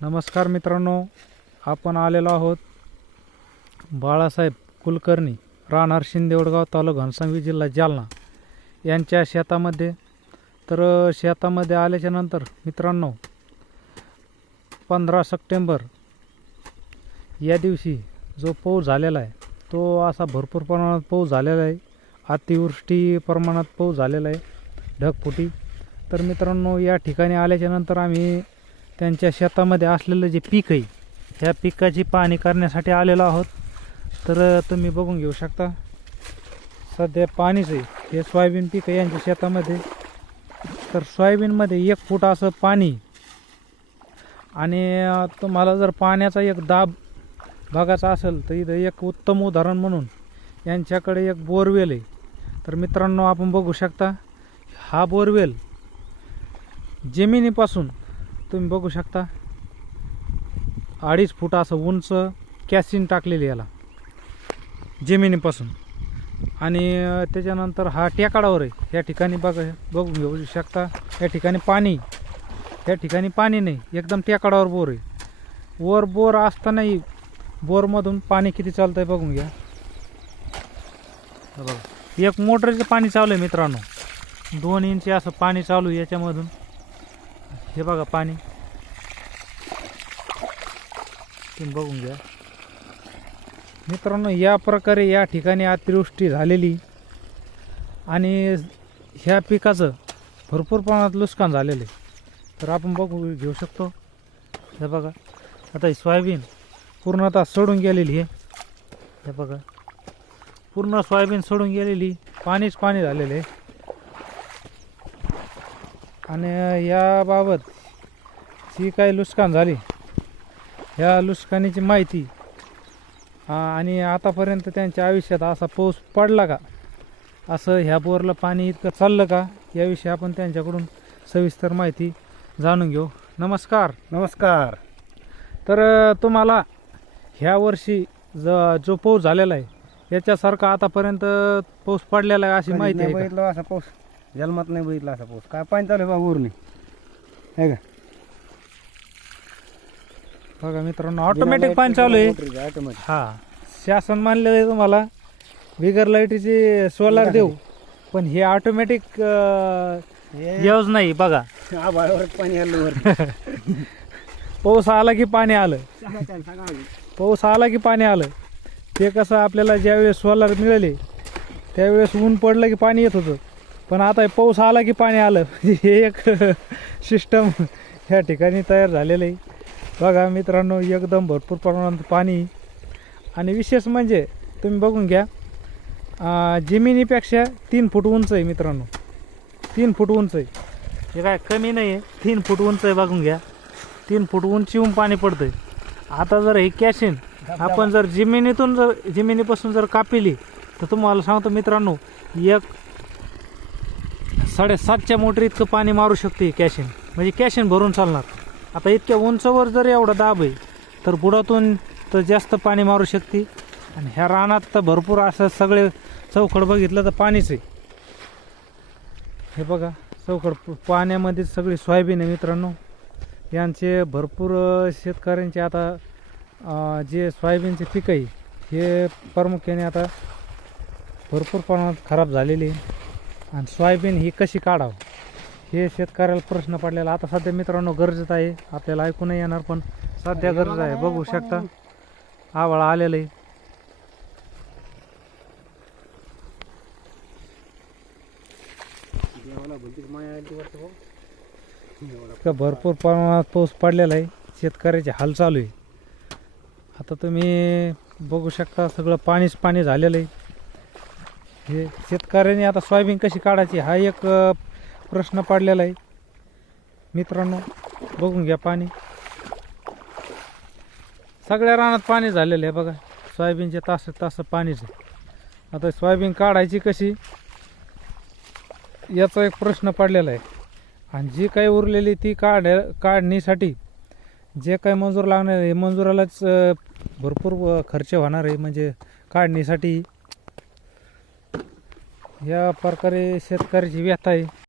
नमस्कार मित्रांनो, आपण आलेलो आहोत बाळासाहेब कुलकर्णी, राहणार शिंदेवडगाव, तालुका घनसावंगी, जिल्हा जालना यांच्या शेतामध्ये. तर शेतामध्ये आल्याच्या नंतर मित्रांनो 15 सप्टेंबर या दिवशी जो पाऊस झालेला आहे तो असा भरपूर प्रमाणात पाऊस झालेला आहे. अतिवृष्टी प्रमाणात पाऊस झालेला आहे, ढगफुटी. तर मित्रांनो या ठिकाणी आल्याच्या नंतर आम्ही त्यांच्या शेतामध्ये असलेलं जे पीक आहे ह्या पिकाची पाहणी करण्यासाठी आलेलो आहोत. तर तुम्ही बघून घेऊ शकता, सध्या पाणीच आहे. हे सोयाबीन पीक आहे यांच्या शेतामध्ये. तर सोयाबीनमध्ये 1 फूट असं पाणी, आणि तुम्हाला जर पाण्याचा एक दाब बघायचा असेल तर इथं एक उत्तम उदाहरण म्हणून यांच्याकडे एक बोरवेल आहे. तर मित्रांनो आपण बघू शकता, हा बोरवेल जमिनीपासून तुम्ही बघू शकता 2.5 फूट असं उंच कॅसिन टाकलेली याला जमिनीपासून. आणि त्याच्यानंतर हा टेकाडावर आहे. या ठिकाणी बघून घेऊ शकता, या ठिकाणी पाणी नाही, एकदम टेकाडावर बोर आहे. वर बोर असतानाही बोरमधून पाणी किती चालतं आहे बघून घ्या. बघा, एक मोटरचं पाणी चालू आहे मित्रांनो, 2 इंच असं पाणी चालू आहे याच्यामधून. हे बघा पाणी, तुम्ही बघून घ्या मित्रांनो. या प्रकारे या ठिकाणी अतिवृष्टी झालेली आणि ह्या पिकाचं भरपूर प्रमाणात नुकसान झालेलं आहे. तर आपण बघू घेऊ शकतो. हे बघा, आता ही सोयाबीन पूर्णतः सडून गेलेली आहे. हे बघा, पूर्ण सोयाबीन सडून गेलेली, पाणीच पाणी झालेलं आहे. आणि याबाबत जी काही नुकसान झाली ह्या नुकसानीची माहिती आणि आतापर्यंत त्यांच्या आयुष्यात असा पाऊस पडला का, असं ह्या बोरला पाणी इतकं चाललं का, याविषयी आपण त्यांच्याकडून सविस्तर माहिती जाणून घेऊ. नमस्कार. नमस्कार. तर तुम्हाला ह्या वर्षी जो पाऊस झालेला आहे याच्यासारखा आतापर्यंत पाऊस पडलेला आहे अशी माहिती आहे का? बघितलं असा पाऊस, जन्मात नाही बघितला असा पाऊस. काय पाणी चालू आहे बा बोरने, आहे का? बघा मित्रांनो, ऑटोमॅटिक पाणी चालू आहे. ऑटोमॅटिक. हा, शासन मानलेलं आहे तुम्हाला बिगर लाईटीची सोलार देऊ, पण हे ऑटोमॅटिक योजना नाही. बघा, आभाळावर पाणी आलं वर. पाऊस आला की पाणी आलं, पाऊस आला की पाणी आलं. ते कसं आपल्याला ज्यावेळेस सोलार मिळाले त्यावेळेस ऊन पडलं की पाणी येत होतं, पण आता पाऊस आला की पाणी आलं. हे एक सिस्टम ह्या ठिकाणी तयार झालेलं आहे. बघा मित्रांनो, एकदम भरपूर प्रमाणात पाणी. आणि विशेष म्हणजे तुम्ही बघून घ्या, जमिनीपेक्षा 3 फूट उंच आहे मित्रांनो, 3 फूट उंच आहे. हे काय कमी नाही आहे, 3 फूट उंच आहे. बघून घ्या, 3 फूट उंचीहून पाणी पडतंय. आता जर हे कॅशिन आपण जर जमिनीपासून जर कापिली तर तुम्हाला सांगतो मित्रांनो, 7.5च्या मोटर इतकं पाणी मारू शकते कॅशिन. म्हणजे कॅशिन भरून चालणार. आता इतक्या उंचवर जर एवढा दाब आहे तर बुडातून तर जास्त पाणी मारू शकते. आणि ह्या रानात तर भरपूर असं सगळे चौकड बघितलं तर पाणीच आहे. हे बघा, चौकड पाण्यामध्ये सगळी सोयाबीन आहे मित्रांनो. यांचे भरपूर शेतकऱ्यांचे आता जे सोयाबीनचे पीक आहे हे प्रामुख्याने आता भरपूर प्रमाणात खराब झालेली आहे. आणि सोयाबीन ही कशी काढावं हे शेतकऱ्याला प्रश्न पडलेला. आता सध्या मित्रांनो गरजेचं आहे, आपल्याला ऐकू नाही येणार पण सध्या गरज आहे. बघू शकता, आभाळ आलेलं आहे. भरपूर प्रमाणात पाऊस पडलेला आहे, शेतकऱ्याचे हाल चालू आहे. आता तुम्ही बघू शकता, सगळं पाणीच पाणी झालेलं आहे. हे शेतकऱ्यांनी आता सोयाबीन कशी काढायची हा एक प्रश्न पडलेला आहे मित्रांनो. बघून घ्या, पाणी सगळ्या रानात पाणी झालेलं आहे. बघा, सोयाबीनचे तास पाणीच आहे. आता सोयाबीन काढायची कशी याचा एक प्रश्न पडलेला आहे. आणि जी काही उरलेली ती काढणीसाठी जे काही मजूर लागणार आहे, मजुरालाच भरपूर खर्च होणार आहे. म्हणजे काढणीसाठी या प्रकारे शेतकऱ्याची व्यथा आहे.